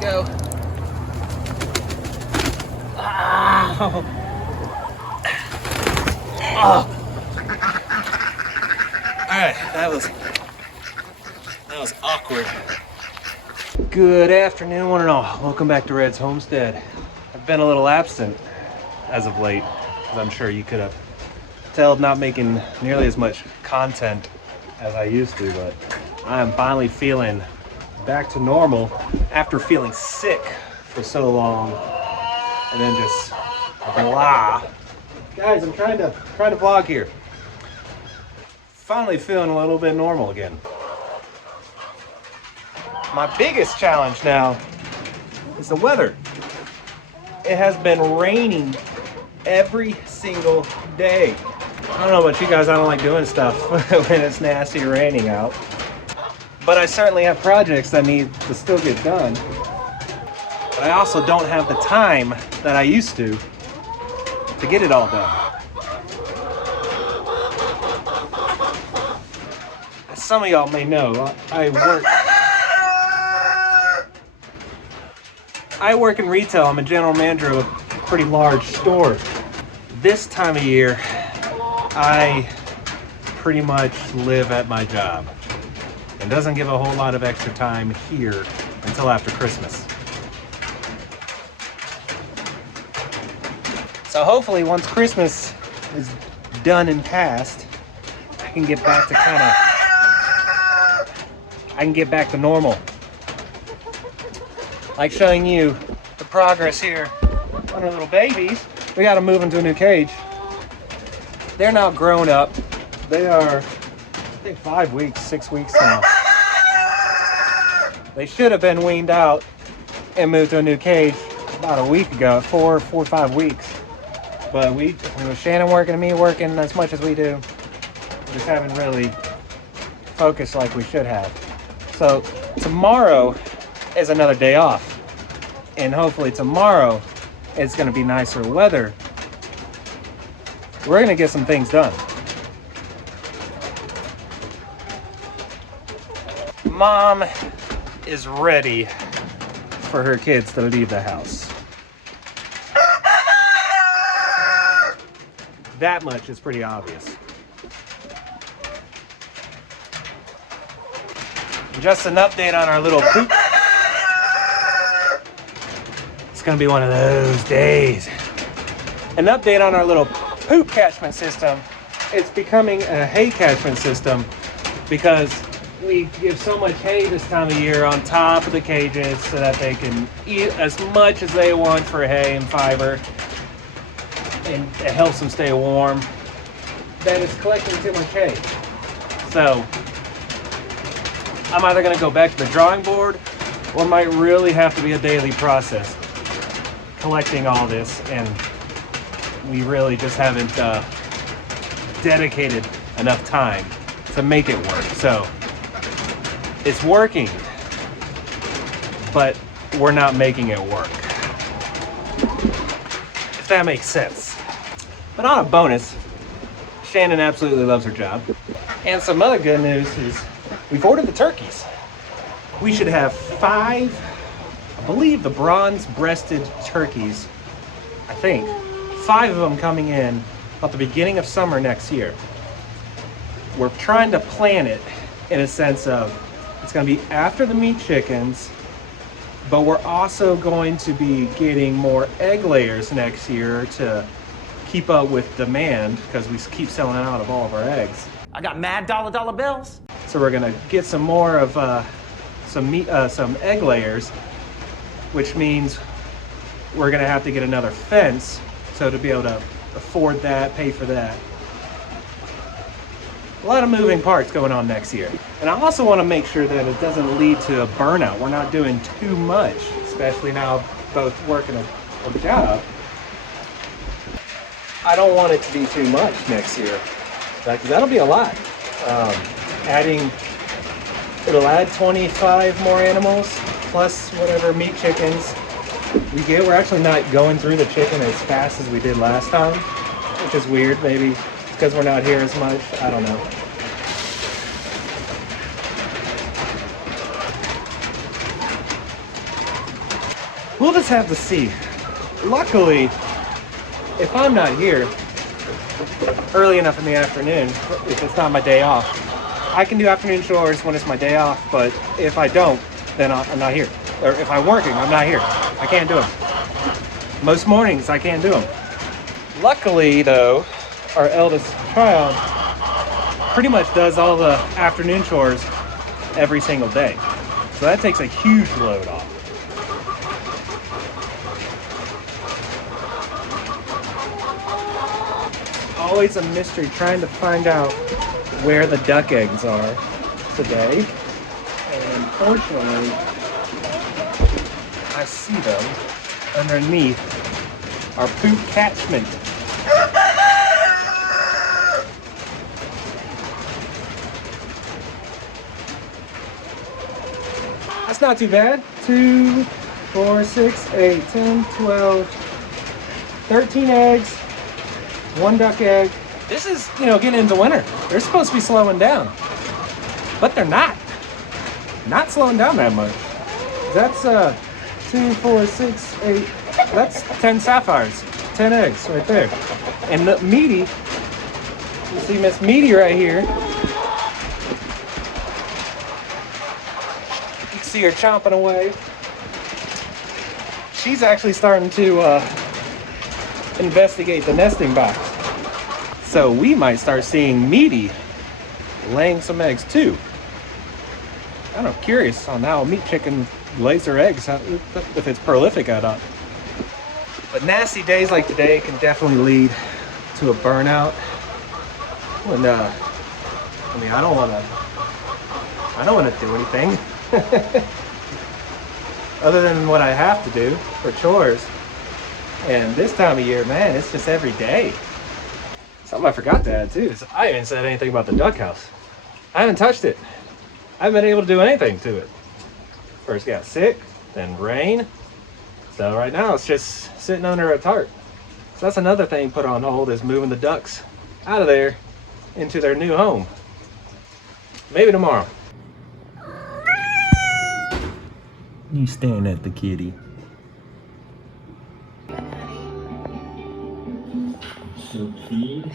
go. Ow. Oh. Alright, that was awkward. Good afternoon, one and all. Welcome back to Red's Homestead. I've been a little absent as of late, as I'm sure you could have told, not making nearly as much content as I used to, but I am finally feeling back to normal after feeling sick for so long and then just blah. Guys, I'm trying to vlog here. Finally feeling a little bit normal again. My biggest challenge now is the weather. It has been raining every single day. I don't know about you guys, I don't like doing stuff when it's nasty raining out. But I certainly have projects that need to still get done. But I also don't have the time that I used to get it all done. As some of y'all may know, I work in retail. I'm a general manager of a pretty large store. This time of year, I pretty much live at my job. And doesn't give a whole lot of extra time here until after Christmas. So hopefully once Christmas is done and past, I can get back to normal. Like showing you the progress here on our little babies. We got to move into a new cage. They're now grown up. They are, I think, 5 weeks, 6 weeks now. They should have been weaned out and moved to a new cage about a week ago, 4 or 5 weeks. But Shannon working and me working as much as we do, just haven't really focused like we should have. So tomorrow is another day off. And hopefully tomorrow it's going to be nicer weather. We're going to get some things done. Mom is ready for her kids to leave the house. That much is pretty obvious. Just an update on our little poop. It's gonna be one of those days. An update on our little poop catchment system. It's becoming a hay catchment system because we give so much hay this time of year on top of the cages so that they can eat as much as they want for hay and fiber, and it helps them stay warm. That is collecting too much hay. So I'm either going to go back to the drawing board or might really have to be a daily process collecting all this, and we really just haven't dedicated enough time to make it work. So it's working, but we're not making it work, if that makes sense. But on a bonus, Shannon absolutely loves her job. And some other good news is we've ordered the turkeys. We should have 5, I believe, the bronze-breasted turkeys. I think 5 of them coming in at the beginning of summer next year. We're trying to plan it in a sense of it's going to be after the meat chickens, but we're also going to be getting more egg layers next year to keep up with demand because we keep selling out of all of our eggs. I got mad dollar bills. So we're going to get some more of some egg layers, which means we're going to have to get another fence so to be able to afford that, pay for that. A lot of moving parts going on next year. And I also want to make sure that it doesn't lead to a burnout. We're not doing too much, especially now both working a job. I don't want it to be too much next year. That'll be a lot. It'll add 25 more animals plus whatever meat chickens we get. We're actually not going through the chicken as fast as we did last time, which is weird. Maybe because we're not here as much. I don't know. We'll just have to see. Luckily, if I'm not here early enough in the afternoon, if it's not my day off, I can do afternoon chores when it's my day off, but if I don't, then I'm not here. Or if I'm working, I'm not here. I can't do them. Most mornings, I can't do them. Luckily, though, our eldest child pretty much does all the afternoon chores every single day. So that takes a huge load off. Always a mystery trying to find out where the duck eggs are today. And unfortunately, I see them underneath our poop catchment. That's not too bad. 2, 4, 6, 8, 10, 12, 13 eggs, 1 duck egg. This is, getting into winter. They're supposed to be slowing down, but they're not. Not slowing down that much. That's 2, 4, 6, 8. That's 10 sapphires, 10 eggs right there. And the Meaty, you see Miss Meaty right here. You can see her chomping away. She's actually starting to investigate the nesting box. So we might start seeing Meaty laying some eggs too. I'm curious on how a meat chicken lays her eggs, if it's prolific or not. But nasty days like today can definitely lead to a burnout. When I don't want to do anything other than what I have to do for chores. And this time of year, man, it's just every day. Something I forgot to add too is I haven't said anything about the duck house. I haven't touched it. I haven't been able to do anything to it. First got sick, then rain. So right now it's just sitting under a tarp. So that's another thing put on hold, is moving the ducks out of there into their new home. Maybe tomorrow. You staring at the kitty. So cute.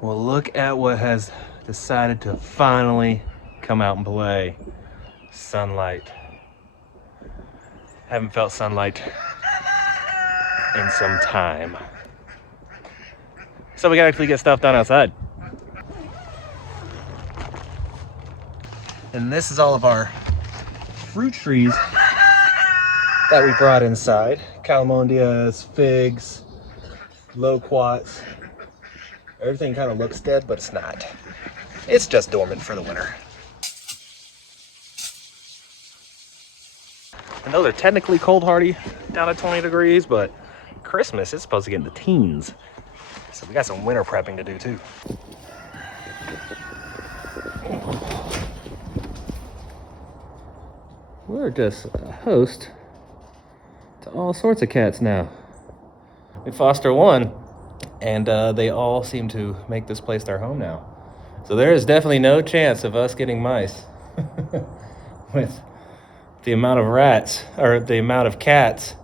Well, look at what has decided to finally come out and play. Sunlight. Haven't felt sunlight in some time. So we can actually get stuff done outside. And this is all of our fruit trees that we brought inside. Calamondias, figs, loquats. Everything kind of looks dead, but it's not. It's just dormant for the winter. And those are technically cold hardy, down at 20 degrees, but Christmas is supposed to get in the teens. So we got some winter prepping to do too. We're just a host to all sorts of cats now. We foster one, and they all seem to make this place their home now. So there is definitely no chance of us getting mice with the amount of rats, or the amount of cats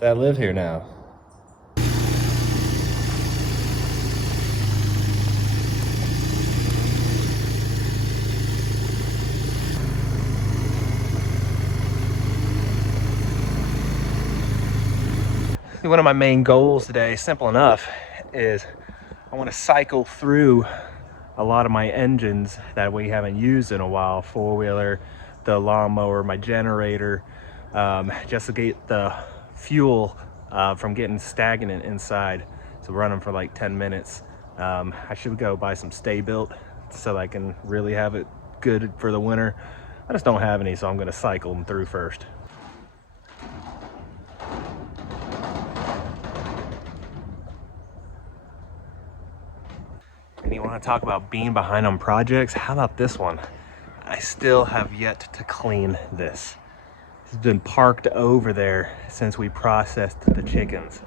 that live here now. One of my main goals today, simple enough, is I want to cycle through a lot of my engines that we haven't used in a while. Four-wheeler, the lawnmower, my generator, just to get the fuel from getting stagnant inside. So run them for like 10 minutes. I should go buy some Stay Built so I can really have it good for the winter. I just don't have any, so I'm going to cycle them through first. And you want to talk about being behind on projects? How about this one? I still have yet to clean this. It's been parked over there since we processed the chickens.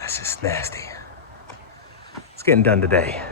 That's just nasty. It's getting done today.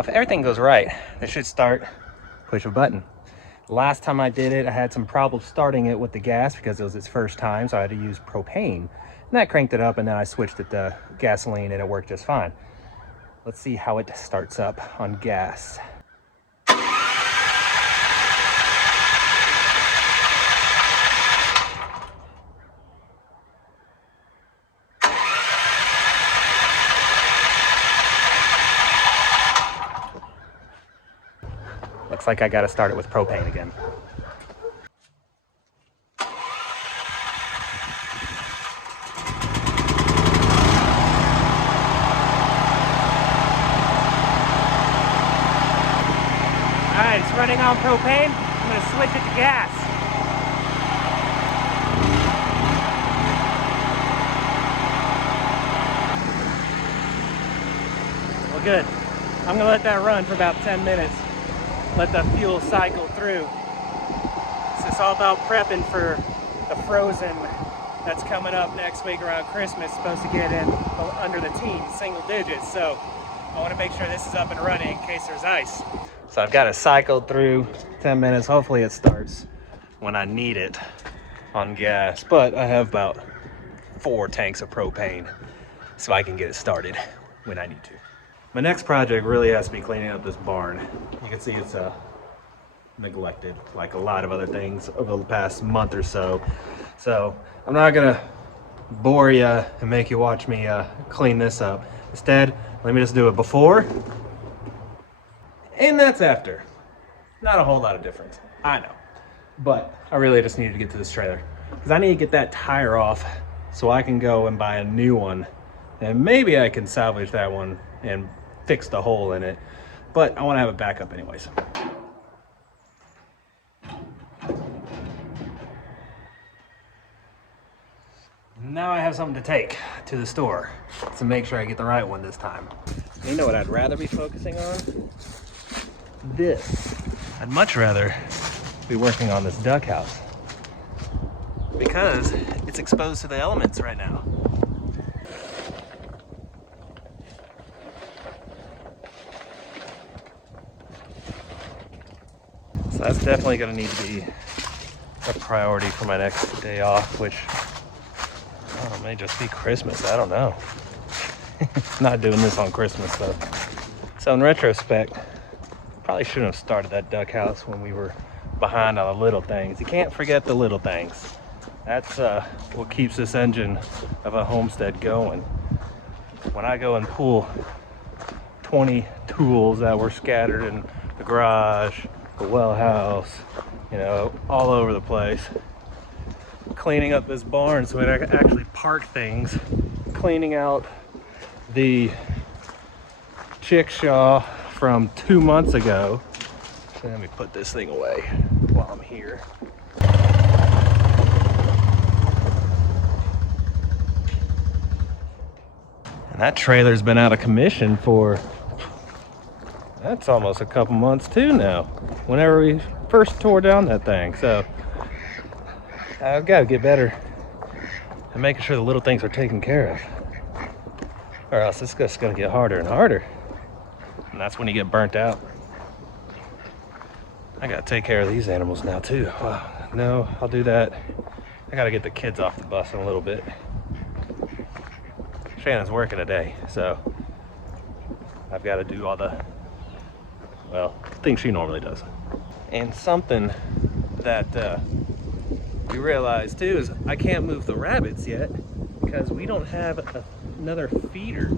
Now, if everything goes right, it should start, push a button. Last time I did it, I had some problems starting it with the gas because it was its first time, so I had to use propane. And that cranked it up, and then I switched it to gasoline, and it worked just fine. Let's see how it starts up on gas. Looks like I gotta start it with propane again. Alright, it's running on propane. I'm gonna switch it to gas. Well, good. I'm gonna let that run for about 10 minutes. Let the fuel cycle through. So it's all about prepping for the frozen that's coming up next week around Christmas. It's supposed to get in under the teens, single digits. So I want to make sure this is up and running in case there's ice. So I've got it cycled through 10 minutes. Hopefully it starts when I need it on gas. But I have about 4 tanks of propane so I can get it started when I need to. My next project really has to be cleaning up this barn. You can see it's neglected, like a lot of other things over the past month or so. So I'm not gonna bore you and make you watch me clean this up. Instead, let me just do it before, and that's after. Not a whole lot of difference, I know. But I really just needed to get to this trailer because I need to get that tire off so I can go and buy a new one. And maybe I can salvage that one and fix the hole in it, but I want to have a backup anyways. Now I have something to take to the store to make sure I get the right one this time. You know what I'd rather be focusing on? This. I'd much rather be working on this duck house because it's exposed to the elements right now. So that's definitely going to need to be a priority for my next day off, which may just be Christmas. I don't know. Not doing this on Christmas though. So in retrospect, probably shouldn't have started that duck house when we were behind on the little things. You can't forget the little things. That's what keeps this engine of a homestead going. When I go and pull 20 tools that were scattered in the garage, the well house, you know, all over the place, cleaning up this barn so I can actually park things, cleaning out the chickshaw from 2 months ago. So let me put this thing away while I'm here. And that trailer's been out of commission for, that's almost a couple months too now, whenever we first tore down that thing. So I've got to get better at making sure the little things are taken care of, or else it's just going to get harder and harder, and that's when you get burnt out. I got to take care of these animals now too. Well, no, I'll do that. I got to get the kids off the bus in a little bit. Shannon's working today, so I've got to do all the, well, things she normally does. And something that we realized too is I can't move the rabbits yet because we don't have another feeder.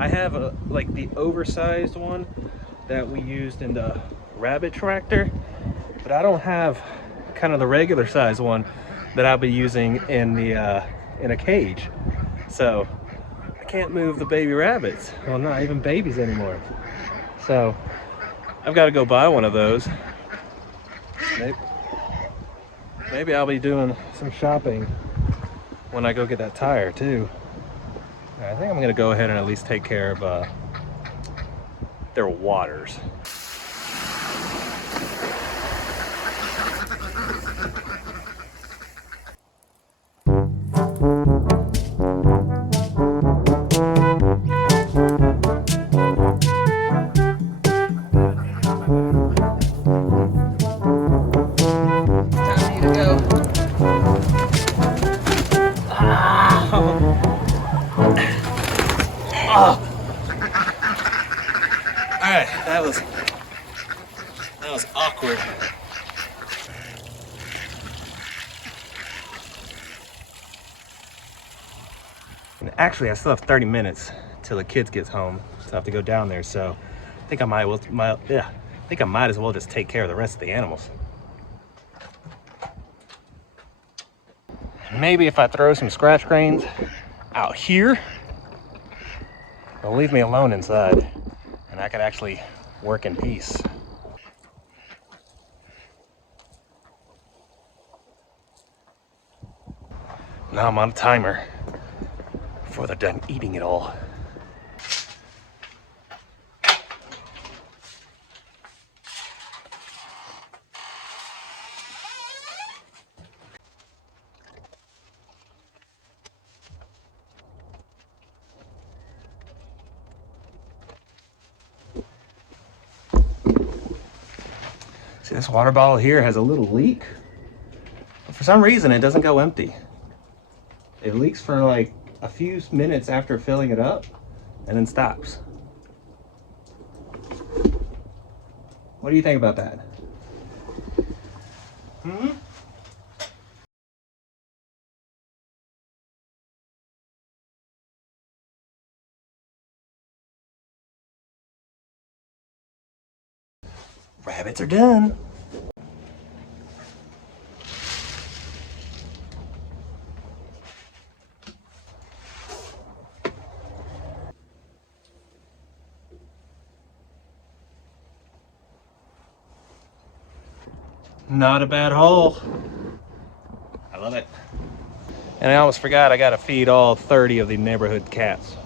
I have like the oversized one that we used in the rabbit tractor, but I don't have kind of the regular size one that I'll be using in the in a cage. So I can't move the baby rabbits. Well, not even babies anymore. So I've got to go buy one of those. Maybe I'll be doing some shopping when I go get that tire too. I think I'm gonna go ahead and at least take care of their waters. Actually, I still have 30 minutes till the kids gets home, so I have to go down there. So I think I might as well just take care of the rest of the animals. Maybe if I throw some scratch grains out here, they'll leave me alone inside, and I could actually work in peace. Now I'm on a timer before they're done eating it all. See, this water bottle here has a little leak. For some reason, it doesn't go empty. It leaks for like a few minutes after filling it up and then stops. What do you think about that? Rabbits are done. Not a bad haul. I love it. And I almost forgot I gotta feed all 30 of the neighborhood cats.